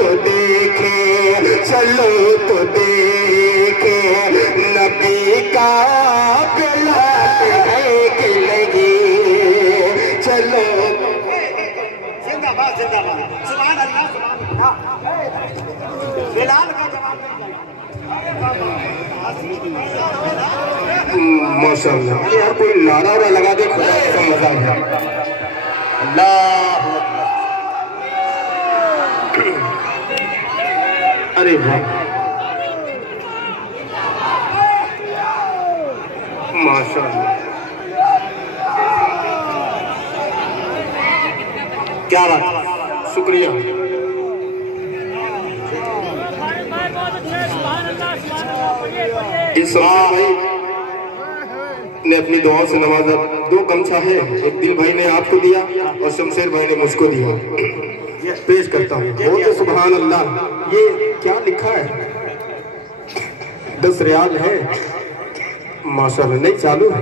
تو دیکھے چلو تو دیکھے نبی کا بلال ہے کہ نہیں چلو زندہ باد سبحان اللہ سبحان اللہ بلال کا جواب ماشاء اللہ یار کوئی نعرہ نہ لگا دے خدا کا مزہ ہے اللہ ارے بھائی ماشاء اللہ کیا بات شکریہ اسلام بھائی نے اپنی دعاؤں سے نوازا دو گمچھا ہے ایک دل بھائی نے آپ کو دیا اور شمشیر بھائی نے مجھ کو دیا پیش کرتا ہوں بولتے سبحان اللہ یہ کیا لکھا ہے 10 ریال ہے ماشاءاللہ نہیں چالو ہے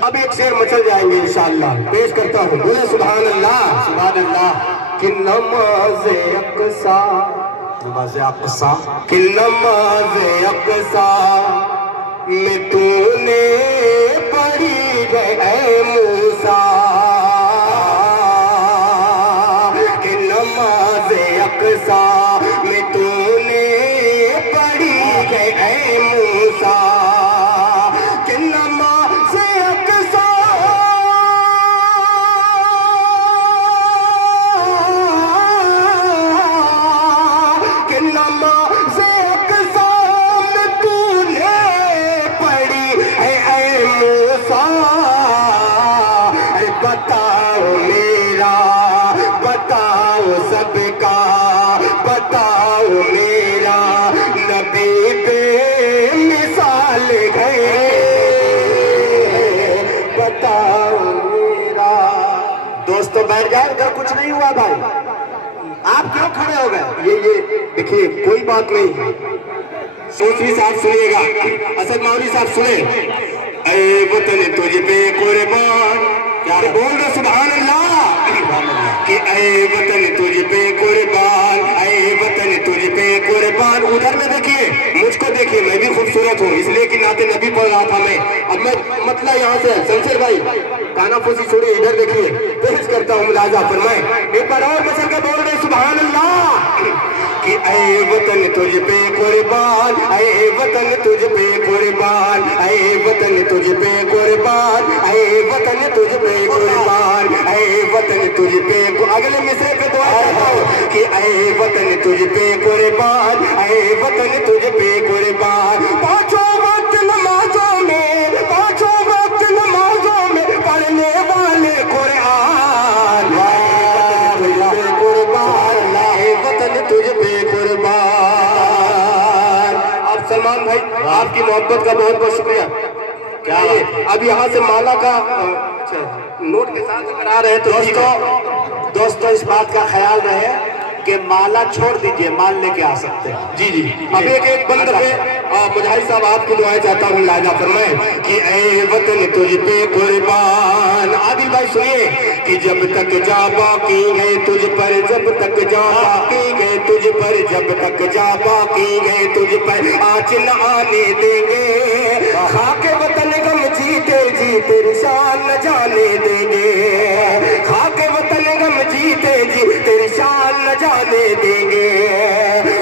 اب ایک شعر مچل جائیں گے انشاءاللہ پیش کرتا ہوں بولے سبحان اللہ کہ نماز اقصا نماز اقصا کہ نماز اقصا میں تو نے پڑھی ہے اے موسیٰ کہ نماز اقصا میں تو نے پڑھی ہے اے موسیٰ کہ نماز اقصا کہ نماز اقصا میں تو نے پڑھی ہے اے موسیٰ بتاؤ میرا بتاؤ سب کا بتاؤ میرا نبی بے مثال ہے بتاؤ میرا دوستو بیٹھ جائے ادھر کچھ نہیں ہوا بھائی آپ کیوں کھڑے ہو گئے یہ دیکھیے کوئی بات نہیں صوفی صاحب سنیے گا اسد مولوی صاحب سنیں اے وطن تجھ پہ قربان بول دو سبحان اللہ کہ اے وطن تجھ پہ قربان اے وطن تجھ پہ قربان ادھر میں دیکھیے مجھ کو دیکھیے میں بھی خوبصورت ہوں اس لیے کہ نعت نبی پڑھ رہا تھا میں اب میں مطلب یہاں سے شمشیر بھائی کانا پوسی چھوڑیے ادھر دیکھیے پیش کرتا ہوں ملاحظہ فرمائیں ایک بار اور بچر کے بول رہے سبحان اللہ کہ اے وطن تجھ پہ قربان اے وطن تجھ پہ قربان اے وطن تجھ پہ قربان اے وطن تجھ پہ قربان اے وطن تجھ پہ اگلے مصرے پہ دعا کرتا ہوں کہ اے وطن تجھ پہ قربان اے وطن تجھ پہ قربان پانچوں وقت نمازوں میں پانچوں وقت نمازوں میں پڑھنے والے قرآن قربان اے وطن تجھ پہ قربان آپ سلمان بھائی آپ کی محبت کا بہت بہت شکریہ کیا اب یہاں سے مالا کا نوٹ کے ساتھ اگر آ رہے ہیں تو دوستو اس بات کا خیال رہے کہ مالا چھوڑ دیجئے مال لے کے آ سکتے ہیں جی اب ایک بند پہ مجاہد صاحب آپ کی دعائیں چاہتا ہوں لاجا فرمائیں کہ اے وطن تجھ پہ قربان عادل بھائی سنیے کہ جب تک جا باقی ہے تجھ پر جب تک جا باقی ہے تجھ پر جب تک جا باقی ہے تجھ پر آج نہ آنے دیں گے خاک وطن غم جیتے جیتے شان نہ جانے دیں گے خاک وطن غم جیتے جیتے شان نہ جانے دیں گے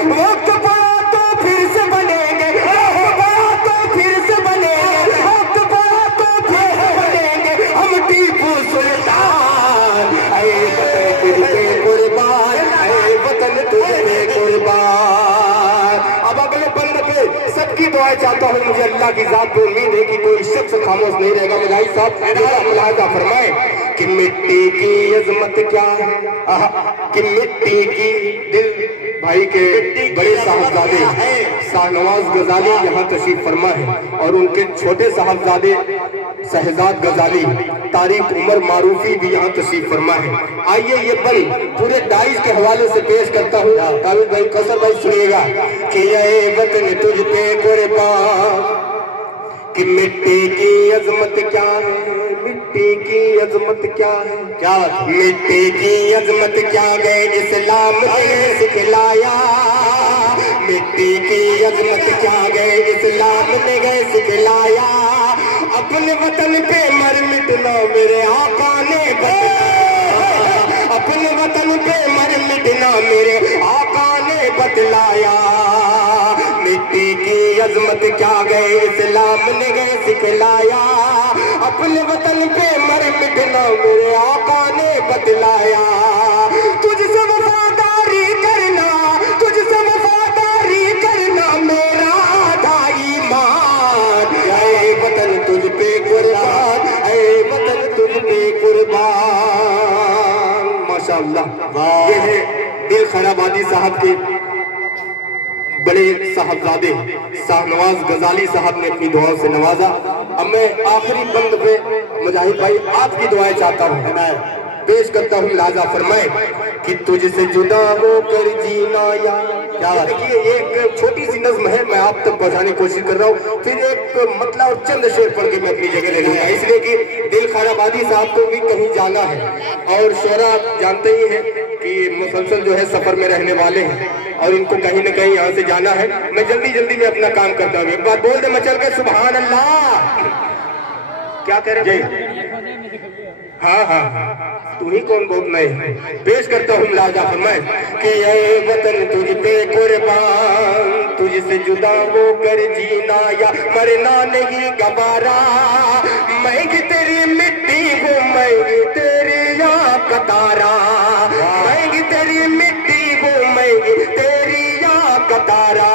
وقت پڑا تو پھر سے بنیں گے وقت پڑا تو پھر سے بنیں گے وقت پڑا تو پھر سے بنیں گے ہم ٹیپو سلطان اے وطن تجھ پہ قربان اے وطن تجھ پہ قربان اب اگلے بند پہ سب کی دعائیں چاہتا ہوں مجھے اللہ کی ذات پہ امید ہے کہ کوئی شخص خاموش نہیں رہے گا مجاہد صاحب ملاحظہ فرمائیں کہ مٹی کی عظمت کیا ہے کہ مٹی کی دل بھائی کے بڑے صاحبزادے شاہنواز غزالی یہاں تشریف فرما ہے اور ان کے چھوٹے صاحبزادے شہزاد غزالی طارق عمر معروفی بھی یہاں تشریف فرما ہے آئیے یہ بل پورے دائز کے حوالے سے پیش کرتا ہوں کامل بھائی قصر بھائی سنیے گا کہ اے وطن تجھ پہ قربان کہ مٹی کی عظمت کیا ہے مٹی کی عظمت کیا ہے؟ کیا مٹی کی عظمت کیا گئے اسلام نے سکھلایا، مٹی کی عظمت کیا گئے اسلام نے گئے سکھلایا، اپنے وطن پہ مر مٹنا میرے آقا نے بتلایا، اپنے وطن پہ مر مٹنا میرے آقا نے بتلایا، مٹی کی عظمت کیا گئے اسلام نے گئے سکھلایا، اپنے وطن پہ مر مٹنا میرے آقا نے بتلایا، تجھ سے وفاداری کرنا، تجھ سے وفاداری کرنا میرا آدھا ایمان، اے وطن تجھ پہ قربان، اے وطن تجھ پہ قربان۔ ماشاءاللہ، یہ ہے دل خیرآبادی صاحب کے بڑے صاحبزادے شاہنواز غزالی صاحب نے اپنی دعاؤں سے نوازا۔ اب میں آخری بند پہ مجاہد بھائی آپ کی دعائیں چاہتا ہوں، میں پیش کرتا ہوں، لہذا فرمائے کہ تجھ سے جدا ہو کر جینا یا کیا۔ دیکھیے ایک چھوٹی سی نظم ہے، میں آپ تک پہنچانے کی کوشش کر رہا ہوں، پھر ایک مطلب اور چند شعر پڑھ کے میں اپنی جگہ لے لوں گا، اس لیے کہ دل خیرآبادی صاحب کو بھی کہیں جانا ہے، اور شعراء آپ جانتے ہی ہیں کہ مسلسل جو ہے سفر میں رہنے والے ہیں اور ان کو کہیں نہ کہیں یہاں سے جانا ہے۔ میں جلدی میں اپنا کام کرتا ہوں، ایک بار بول دے مچل کے سبحان اللہ۔ کیا کہہ رہے ہیں؟ ہاں تو ہی کون بول رہے؟ پیش کرتا ہوں، لہذا فرمائے کہ اے وطن تجھ پہ قربان، تجھ سے جدا ہو کر جینا یا مرنا نہیں گوارا، میں گی تیری مٹی ہوں، میں گی تیری آگ کا تارا، میں گی تیری مٹی ہوں، میں گی تیری آگ کا تارا،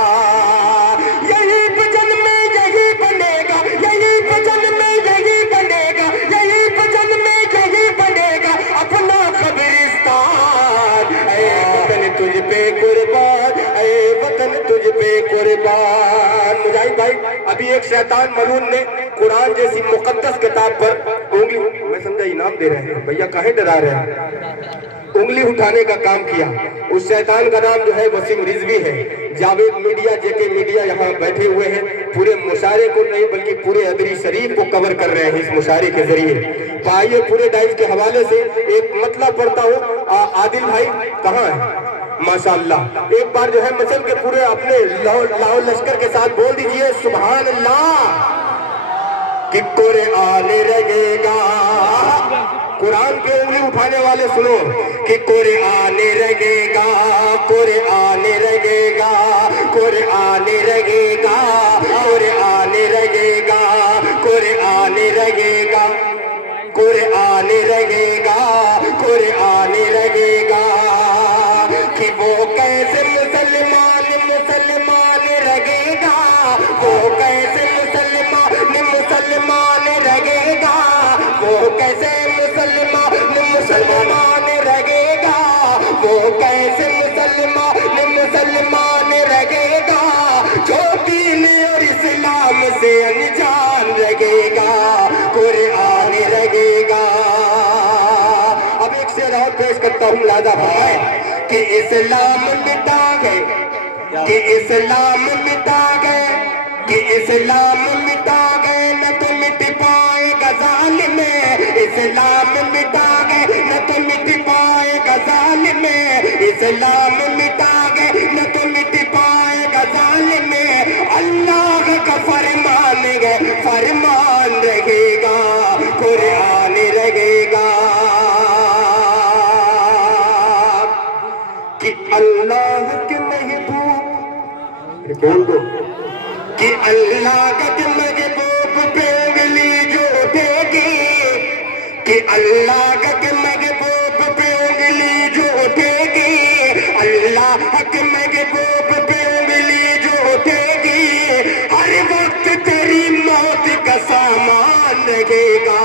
یہی بجن میں یہی بنے گا، یہی بجن میں یہی بنے گا، یہی بجن میں یہی بنے گا اپنا قبرستان، اے وطن تجھ پہ قربان، اے وطن تجھ پہ قربان۔ مجاہد بھائی ابھی ایک شیطان ملعون نے قرآن جیسی مقدس کتاب پر انگلی، میں سمجھا انعام دے رہے ہیں بھیا، کاہے ڈرا رہے ہیں، انگلی اٹھانے کا کام کیا۔ اس شیطان کا نام جو ہے وسیم رضوی ہے۔ جاوید میڈیا، جے کے میڈیا یہاں بیٹھے ہوئے ہیں، پورے مشاعرے کو نہیں بلکہ پورے ادری شریف کو کور کر رہے ہیں اس مشاعرے کے ذریعے۔ آئیے پورے ڈائز کے حوالے سے ایک مطلب پڑھتا ہوں، عادل بھائی کہاں ہے؟ ماشاءاللہ ایک بار جو ہے مچل کے پورے اپنے لاہور لشکر کے ساتھ بول دیجئے سبحان اللہ، کہ قرآن رہے گا، قرآن پہ انگلی اٹھانے والے سنو، کہ قرآن رہے گا، قرآن رہے گا، قرآن رہے گا، قرآن رہے گا، قرآن رہے گا، قرآن رہے گا، قرآن رہے گا، کہ وہ کیسے مسلمان رہے گا، وہ کیسے مسلمان رہے گا، وہ کیسے مسلمان رہے گا، وہ کیسے مسلمان رہے گا، جو دین اور اسلام سے انجان رہے گا، قرآن رہے گا۔ اب ایک شعر اور پیش کرتا ہوں، لہذا فرمائے کہ اسلام مٹا گئے، کہ اسلام مٹا گئے، کہ اسلام مٹا گئے، نہ تو مٹ پائے گا ظالم میں، اسلام مٹا گئے نہ تو مٹ پائے گا ظالم میں، اسلام مٹا گئے نہ تو مٹ پائے گا ظالم میں، اللہ کا فرمان ہے، فرمان رہے گا، قرآن رہے گا، کہ اللہ کے محبوب بول دو، کہ اللہ کے محبوب پہ انگلی جو اٹھے گی، کہ اللہ کے محبوب پہ انگلی جو اٹھے گی، اللہ کے محبوب پہ انگلی جو اٹھے گی، ہر وقت تیری موت کا سامان رہے گا،